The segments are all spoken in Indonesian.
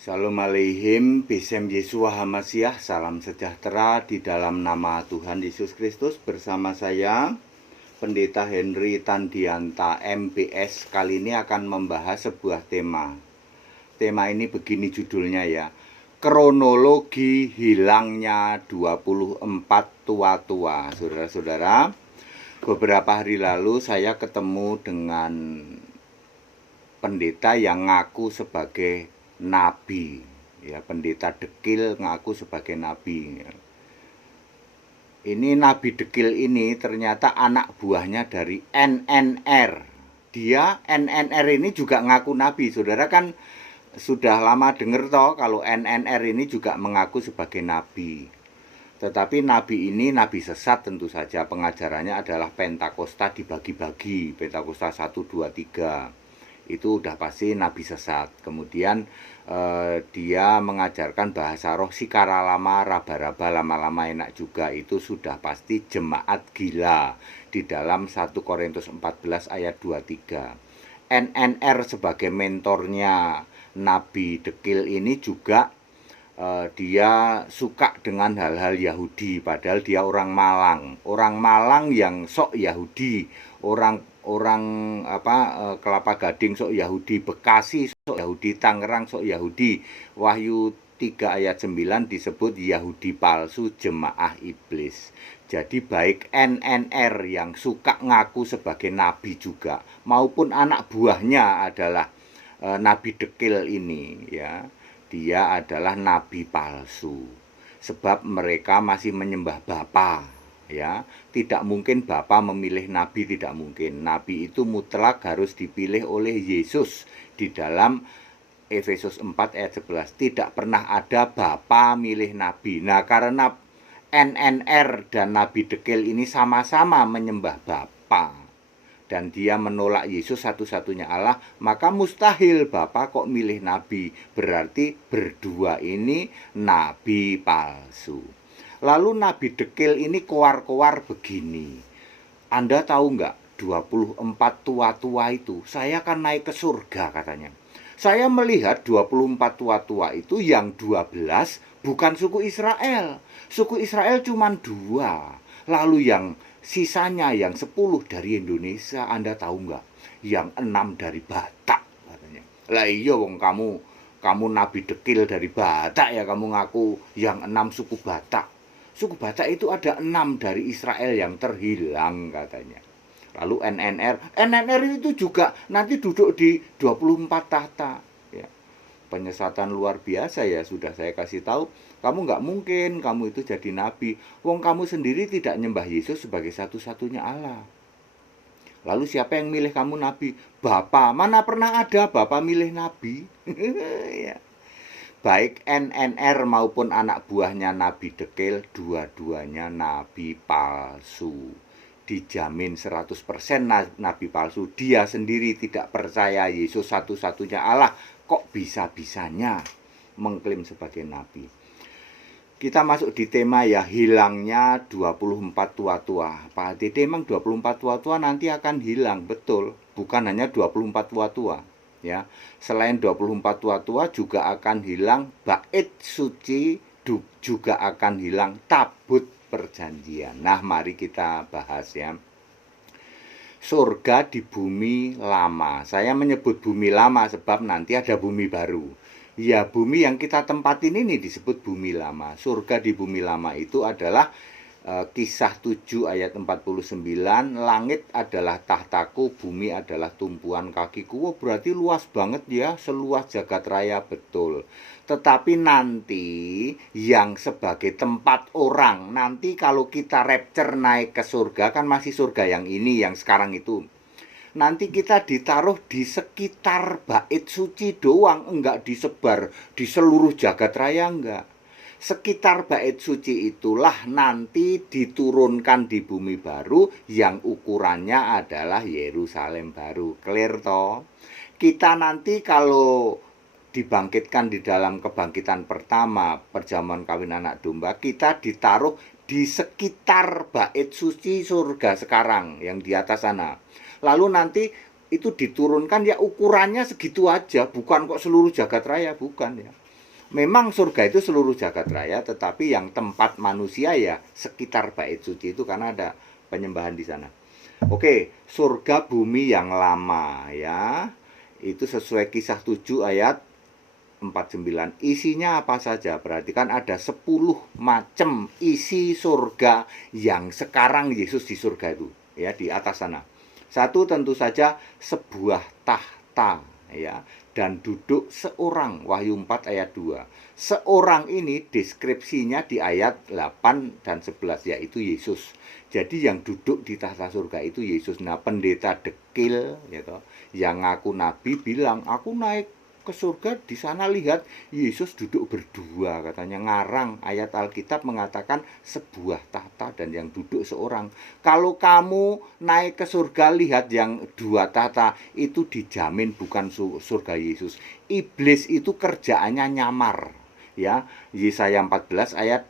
Shalom Aleihim, Bisem Yesua Hamasiah, salam sejahtera di dalam nama Tuhan Yesus Kristus. Bersama saya, Pendeta Henry Tandianta MBS. Kali ini akan membahas sebuah tema. Tema ini begini judulnya ya, kronologi hilangnya 24 tua-tua. Saudara-saudara, beberapa hari lalu saya ketemu dengan pendeta yang ngaku sebagai nabi, ya, pendeta dekil ngaku sebagai nabi. Ini nabi dekil ini ternyata anak buahnya dari NNR. Dia NNR ini juga ngaku nabi. Saudara kan sudah lama dengar toh kalau NNR ini juga mengaku sebagai nabi. Tetapi nabi ini nabi sesat tentu saja. Pengajarannya adalah Pentakosta dibagi-bagi, Pentakosta 1, 2, 3. Itu udah pasti nabi sesat. Kemudian dia mengajarkan bahasa roh, sikara lama, raba-raba, lama-lama enak juga. Itu sudah pasti jemaat gila di dalam 1 Korintus 14 ayat 23. NNR sebagai mentornya nabi dekil ini juga dia suka dengan hal-hal Yahudi, padahal dia orang Malang yang sok Yahudi, orang Kelapa Gading sok Yahudi, Bekasi sok Yahudi, Tangerang sok Yahudi. Wahyu 3 ayat 9 disebut Yahudi palsu, jemaah iblis. Jadi baik NNR yang suka ngaku sebagai nabi juga maupun anak buahnya adalah nabi dekil ini, ya, dia adalah nabi palsu. Sebab mereka masih menyembah Bapa, ya. Tidak mungkin Bapa memilih nabi, tidak mungkin. Nabi itu mutlak harus dipilih oleh Yesus. Di dalam Efesus 4 ayat 11 tidak pernah ada Bapa milih nabi. Nah, karena NNR dan nabi dekil ini sama-sama menyembah Bapa dan dia menolak Yesus satu-satunya Allah, maka mustahil Bapa kok milih nabi. Berarti berdua ini nabi palsu. Lalu nabi dekil ini koar-koar begini. Anda tahu nggak, 24 tua-tua itu, saya akan naik ke surga katanya. Saya melihat 24 tua-tua itu yang 12 bukan suku Israel. Suku Israel cuma 2. Lalu yang sisanya yang 10 dari Indonesia. Anda tahu nggak? Yang 6 dari Batak katanya. Lah iya wong kamu nabi dekil dari Batak ya, kamu ngaku yang 6 suku Batak. Suku Batak itu ada 6 dari Israel yang terhilang katanya. Lalu NNR itu juga nanti duduk di 24 tahta, ya. Penyesatan luar biasa ya, sudah saya kasih tahu. Kamu nggak mungkin kamu itu jadi nabi. Wong kamu sendiri tidak nyembah Yesus sebagai satu-satunya Allah. Lalu siapa yang milih kamu nabi? Bapa. Mana pernah ada Bapa milih nabi? Ya. Baik NNR maupun anak buahnya nabi dekil, dua-duanya nabi palsu. Dijamin 100% nabi palsu. Dia sendiri tidak percaya Yesus satu-satunya Allah. Kok bisa-bisanya mengklaim sebagai nabi? Kita masuk di tema ya, hilangnya 24 tua-tua. Pak Dede, emang 24 tua-tua nanti akan hilang, betul. Bukan hanya 24 tua-tua, ya. Selain 24 tua-tua juga akan hilang bait suci, juga akan hilang tabut perjanjian. Nah, mari kita bahas ya. Surga di bumi lama. Saya menyebut bumi lama sebab nanti ada bumi baru. Ya, bumi yang kita tempatin ini disebut bumi lama. Surga di bumi lama itu adalah Kisah 7 ayat 49. Langit adalah tahtaku, bumi adalah tumpuan kakiku. Berarti luas banget ya, seluas jagat raya, betul. Tetapi nanti yang sebagai tempat orang, nanti kalau kita rapture naik ke surga, kan masih surga yang ini, yang sekarang itu. Nanti kita ditaruh di sekitar bait suci doang, enggak disebar di seluruh jagat raya, enggak. Sekitar bait suci itulah nanti diturunkan di bumi baru yang ukurannya adalah Yerusalem baru. Clear toh? Kita nanti kalau dibangkitkan di dalam kebangkitan pertama, perjamuan kawin anak domba, kita ditaruh di sekitar bait suci surga sekarang yang di atas sana. Lalu nanti itu diturunkan ya ukurannya segitu aja, bukan kok seluruh jagat raya, bukan ya. Memang surga itu seluruh jagat raya, tetapi yang tempat manusia ya sekitar bait suci itu karena ada penyembahan di sana. Oke, surga bumi yang lama ya. Itu sesuai Kisah 7 ayat 49. Isinya apa saja? Perhatikan ada 10 macam isi surga yang sekarang Yesus di surga itu, ya, di atas sana. Satu tentu saja sebuah tahta, ya, dan duduk seorang, Wahyu 4 ayat 2. Seorang ini deskripsinya di ayat 8 dan 11, yaitu Yesus. Jadi yang duduk di tahta surga itu Yesus. Nah, pendeta dekil gitu, yang ngaku nabi bilang, aku naik ke surga, di sana lihat Yesus duduk berdua, katanya ngarang. Ayat Alkitab mengatakan sebuah tahta dan yang duduk seorang. Kalau kamu naik ke surga lihat yang dua tahta, itu dijamin bukan surga Yesus. Iblis itu kerjaannya nyamar, ya. Yesaya 14 ayat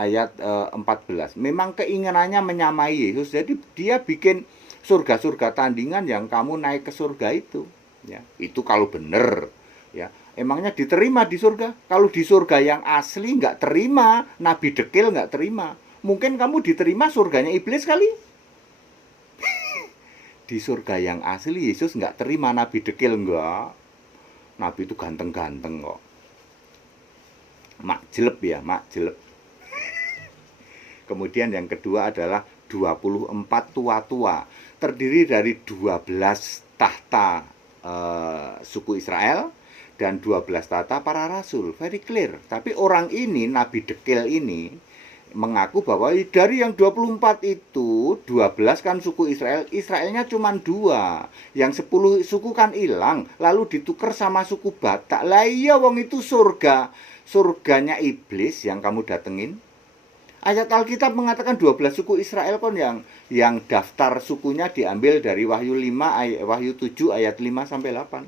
14. Memang keinginannya menyamai Yesus. Jadi dia bikin surga-surga tandingan yang kamu naik ke surga itu, ya. Itu kalau benar, ya. Emangnya diterima di surga? Kalau di surga yang asli nggak terima, nabi dekil nggak terima. Mungkin kamu diterima surganya iblis kali. Di surga yang asli Yesus nggak terima nabi dekil, enggak. Nabi itu ganteng-ganteng kok. Mak jelep ya, mak jelep. Kemudian yang kedua adalah 24 tua-tua. Terdiri dari 12 tahta suku Israel dan 12 tahta para rasul. Very clear. Tapi orang ini, nabi dekil ini, mengaku bahwa dari yang 24 itu 12 kan suku Israel. Israelnya cuma 2. Yang 10 suku kan hilang, lalu ditukar sama suku Batak. Lah iya, wong itu surganya iblis yang kamu datengin. Ayat Alkitab mengatakan 12 suku Israel kan yang daftar sukunya diambil dari Wahyu 7 ayat 5 sampai 8.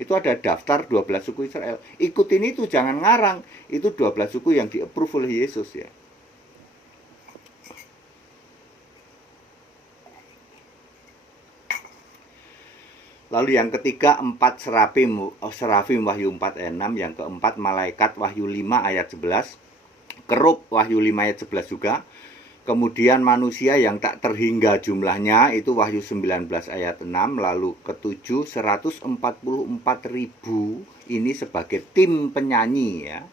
Itu ada daftar 12 suku Israel. Ikutin itu, jangan ngarang. Itu 12 suku yang di-approve oleh Yesus, ya. Lalu yang ketiga 4 serafim Wahyu 4 ayat 6, yang keempat malaikat Wahyu 5 ayat 11. Kerub Wahyu 5 ayat 11 juga. Kemudian manusia yang tak terhingga jumlahnya itu Wahyu 19 ayat 6. Lalu ketujuh 144.000 ini sebagai tim penyanyi, ya.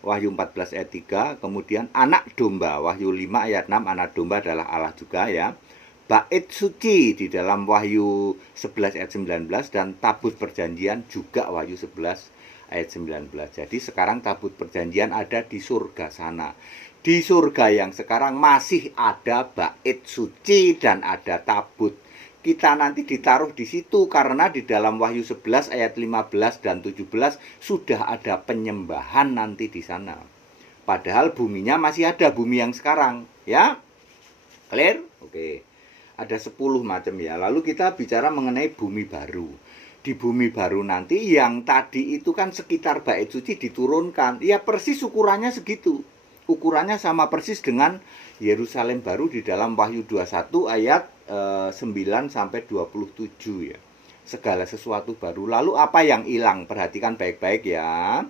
Wahyu 14 ayat 3. Kemudian anak domba Wahyu 5 ayat 6. Anak domba adalah Allah juga, ya. Bait suci di dalam Wahyu 11 ayat 19. Dan tabut perjanjian juga Wahyu 11 ayat 19. Jadi sekarang tabut perjanjian ada di surga sana. Di surga yang sekarang masih ada bait suci dan ada tabut. Kita nanti ditaruh di situ karena di dalam Wahyu 11 ayat 15 dan 17 sudah ada penyembahan nanti di sana. Padahal buminya masih ada, bumi yang sekarang, ya. Clear? Oke. Ada 10 macam, ya. Lalu kita bicara mengenai bumi baru. Di bumi baru nanti yang tadi itu kan sekitar bait suci diturunkan, ya persis ukurannya segitu. Ukurannya sama persis dengan Yerusalem baru di dalam Wahyu 21 ayat 9 sampai 27, ya. Segala sesuatu baru. Lalu apa yang hilang? Perhatikan baik-baik, ya.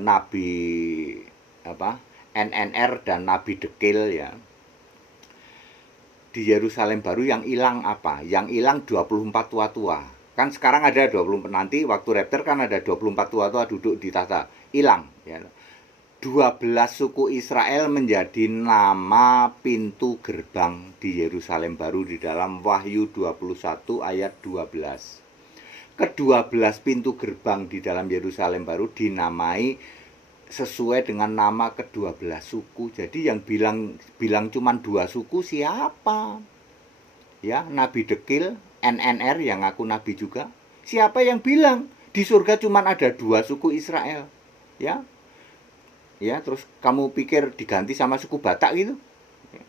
Nabi NNR dan nabi dekil, ya. Di Yerusalem baru yang hilang apa? Yang hilang 24 tua-tua. Kan sekarang ada 24, nanti waktu raptor kan ada 24 tua-tua duduk di tahta. Hilang, ya. 12 suku Israel menjadi nama pintu gerbang di Yerusalem baru di dalam Wahyu 21 ayat 12. Ke-12 pintu gerbang di dalam Yerusalem baru dinamai sesuai dengan nama ke-12 suku. Jadi yang bilang cuma 2 suku siapa? Ya, nabi dekil, NNR yang ngaku nabi juga. Siapa yang bilang di surga cuma ada 2 suku Israel? Ya. Ya, terus kamu pikir diganti sama suku Batak gitu? Ya.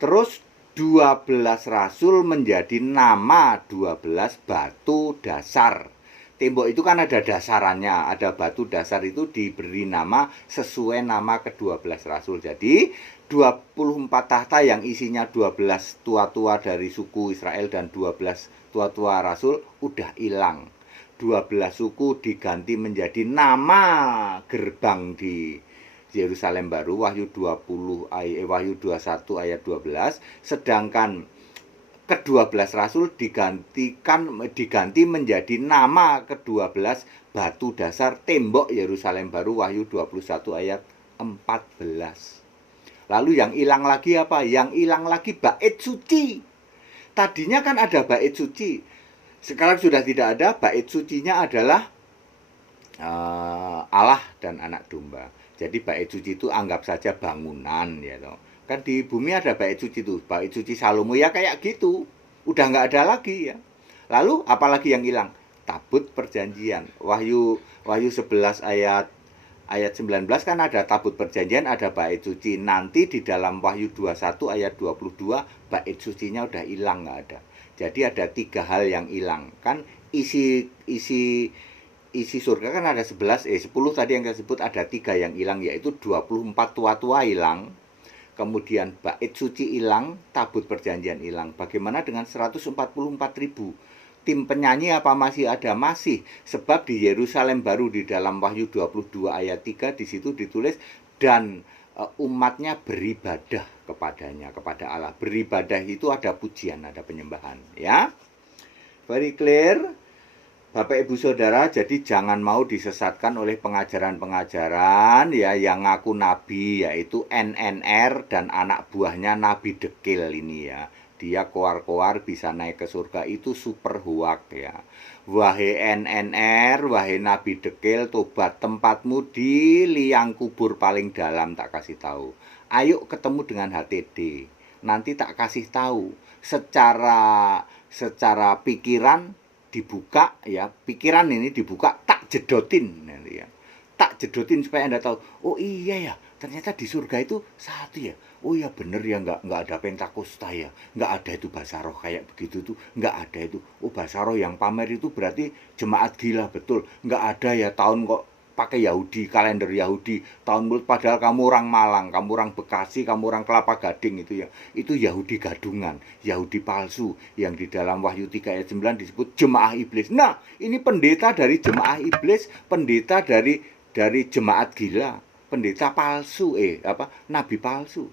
Terus 12 rasul menjadi nama 12 batu dasar. Tembok itu kan ada dasarannya, ada batu dasar itu diberi nama sesuai nama ke-12 rasul. Jadi 24 tahta yang isinya 12 tua-tua dari suku Israel dan 12 tua-tua rasul udah hilang. 12 suku diganti menjadi nama gerbang di Yerusalem baru, Wahyu 21 ayat 12, sedangkan ke-12 rasul diganti menjadi nama ke-12 batu dasar tembok Yerusalem baru, Wahyu 21 ayat 14. Lalu yang hilang lagi apa? Yang hilang lagi bait suci. Tadinya kan ada bait suci, sekarang sudah tidak ada. Bait sucinya adalah Allah dan anak domba. Jadi bait suci itu anggap saja bangunan, ya toh. Kan di bumi ada bait suci itu, bait suci Salomo ya kayak gitu. Udah nggak ada lagi ya. Lalu apalagi yang hilang? Tabut perjanjian. Wahyu 11 ayat 19 kan ada tabut perjanjian, ada bait suci. Nanti di dalam Wahyu 21 ayat 22 bait sucinya udah hilang, nggak ada. Jadi ada 3 hal yang hilang. Kan isi surga kan ada 10 tadi yang saya sebut, ada 3 yang hilang, yaitu 24 tua-tua hilang, kemudian bait suci hilang, tabut perjanjian hilang. Bagaimana dengan 144.000? Tim penyanyi apa masih ada? Masih. Sebab di Yerusalem baru di dalam Wahyu 22 ayat 3 di situ ditulis, dan umatnya beribadah kepadanya, kepada Allah. Beribadah itu ada pujian, ada penyembahan, ya. Very clear. Bapak Ibu Saudara, jadi jangan mau disesatkan oleh pengajaran-pengajaran ya yang ngaku nabi, yaitu NNR dan anak buahnya Nabi Dekil ini ya. Dia koar-koar bisa naik ke surga, itu super hoak ya. Wahai NNR, wahai Nabi Dekil, tobat, tempatmu di liang kubur paling dalam, tak kasih tahu. Ayo ketemu dengan HTD. Nanti tak kasih tahu secara pikiran dibuka ya, pikiran ini dibuka, tak jedotin nanti ya. Tak jedotin supaya Anda tahu, oh iya ya, ternyata di surga itu satu ya. Oh iya bener ya, nggak ada Pentakosta ya, nggak ada itu Basaroh kayak begitu tuh, nggak ada itu. Oh Basaroh yang pamer itu berarti jemaat gila, betul. Nggak ada ya tahun kok pakai Yahudi, kalender Yahudi, tahun mulut, padahal kamu orang Malang, kamu orang Bekasi, kamu orang Kelapa Gading itu ya. Itu Yahudi gadungan, Yahudi palsu, yang di dalam Wahyu 3 ayat 9 disebut jemaah iblis. Nah, ini pendeta dari jemaah iblis, pendeta dari jemaat gila, pendeta palsu, nabi palsu.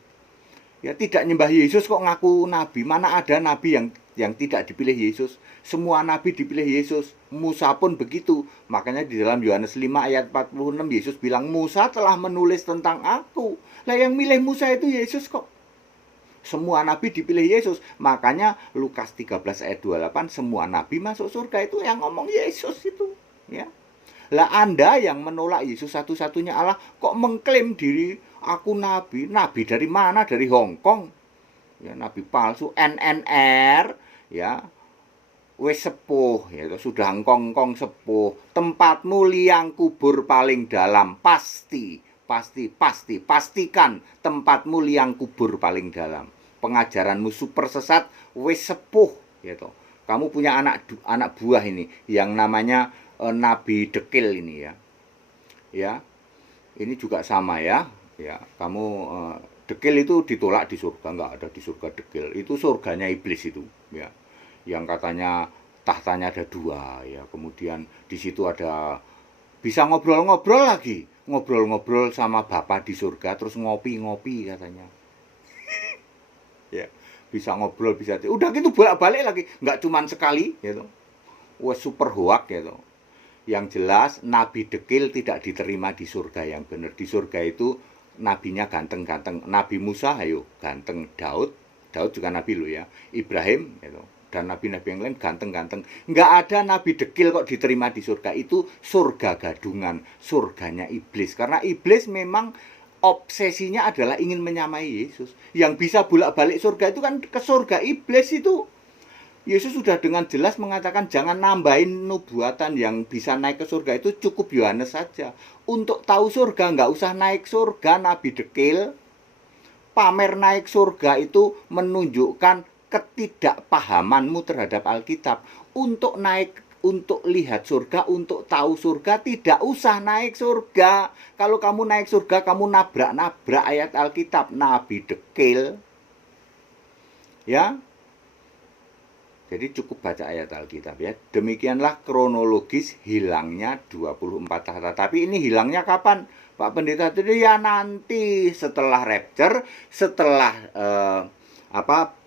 Ya, tidak nyembah Yesus kok ngaku nabi. Mana ada nabi yang tidak dipilih Yesus? Semua nabi dipilih Yesus. Musa pun begitu. Makanya di dalam Yohanes 5 ayat 46 Yesus bilang, Musa telah menulis tentang aku. Lah yang milih Musa itu Yesus kok. Semua nabi dipilih Yesus. Makanya Lukas 13 ayat 28, semua nabi masuk surga itu yang ngomong Yesus itu, ya. Lah Anda yang menolak Yesus satu-satunya Allah kok mengklaim diri aku nabi? Nabi dari mana? Dari Hong Kong. Ya, nabi palsu, NNR, ya. Wes sepuh, ya, sudah ngkong-ngkong sepuh. Tempatmu liang kubur paling dalam, pastikan tempatmu liang kubur paling dalam. Pengajaranmu super sesat, wes sepuh, gitu. Kamu punya anak buah ini yang namanya Nabi Dekil ini ya. Ya. Ini juga sama ya. Ya, kamu Dekil itu ditolak di surga, nggak ada di surga Dekil. Itu surganya iblis itu, ya. Yang katanya tahtanya ada 2 ya. Kemudian di situ ada bisa ngobrol-ngobrol lagi. Ngobrol-ngobrol sama Bapa di surga, terus ngopi-ngopi katanya. Ya, bisa ngobrol, bisa. Udah gitu bolak-balik lagi, nggak cuman sekali gitu. Wah, super hoak gitu. Yang jelas Nabi Dekil tidak diterima di surga yang benar. Di surga itu nabinya ganteng-ganteng. Nabi Musa ayo ganteng, Daud juga nabi lo ya. Ibrahim gitu. Dan nabi-nabi yang lain ganteng-ganteng. Nggak ada Nabi Dekil kok diterima di surga. Itu surga gadungan, surganya iblis. Karena iblis memang obsesinya adalah ingin menyamai Yesus. Yang bisa bolak-balik surga itu kan ke surga iblis itu. Yesus sudah dengan jelas mengatakan jangan nambahin nubuatan, yang bisa naik ke surga itu cukup Yohanes saja. Untuk tahu surga nggak usah naik surga Nabi Dekil. Pamer naik surga itu menunjukkan ketidakpahamanmu terhadap Alkitab. Untuk lihat surga, untuk tahu surga, tidak usah naik surga. Kalau kamu naik surga, kamu nabrak-nabrak ayat Alkitab. Nabi Dekil. Ya. Jadi cukup baca ayat Alkitab ya. Demikianlah kronologis hilangnya 24 tahta. Tapi ini hilangnya kapan? Pak Pendeta itu ya nanti setelah rapture, setelah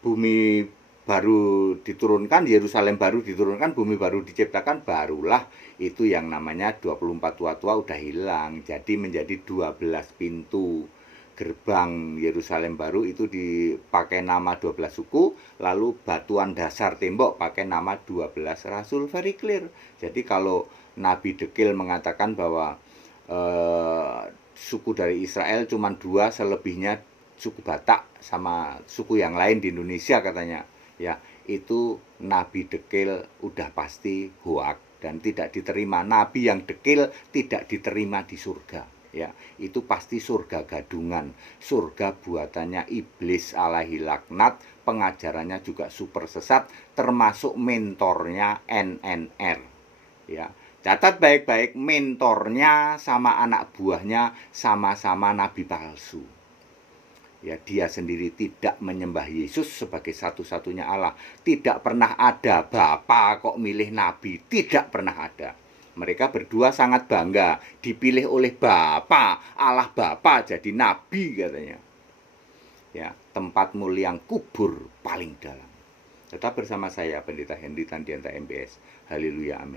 bumi baru diturunkan, Yerusalem baru diturunkan, bumi baru diciptakan, barulah itu yang namanya 24 tua-tua udah hilang. Jadi menjadi 12 pintu gerbang Yerusalem baru itu dipakai nama 12 suku, lalu batuan dasar tembok pakai nama 12 rasul, very clear. Jadi kalau Nabi Dekil mengatakan bahwa suku dari Israel cuma 2, selebihnya suku Batak sama suku yang lain di Indonesia katanya, ya itu Nabi Dekil udah pasti hoak dan tidak diterima. Nabi yang dekil tidak diterima di surga. Ya, itu pasti surga gadungan, surga buatannya iblis alaihi laknat, pengajarannya juga super sesat, termasuk mentornya NNR. Ya, catat baik-baik, mentornya sama anak buahnya sama-sama nabi palsu. Ya, dia sendiri tidak menyembah Yesus sebagai satu-satunya Allah. Tidak pernah ada Bapa kok milih nabi, tidak pernah ada. Mereka berdua sangat bangga dipilih oleh Bapa, Allah Bapa jadi nabi katanya. Ya, tempatmu liang kubur paling dalam. Tetap bersama saya Pendeta Henry Tandianta MBS. Haleluya, amin.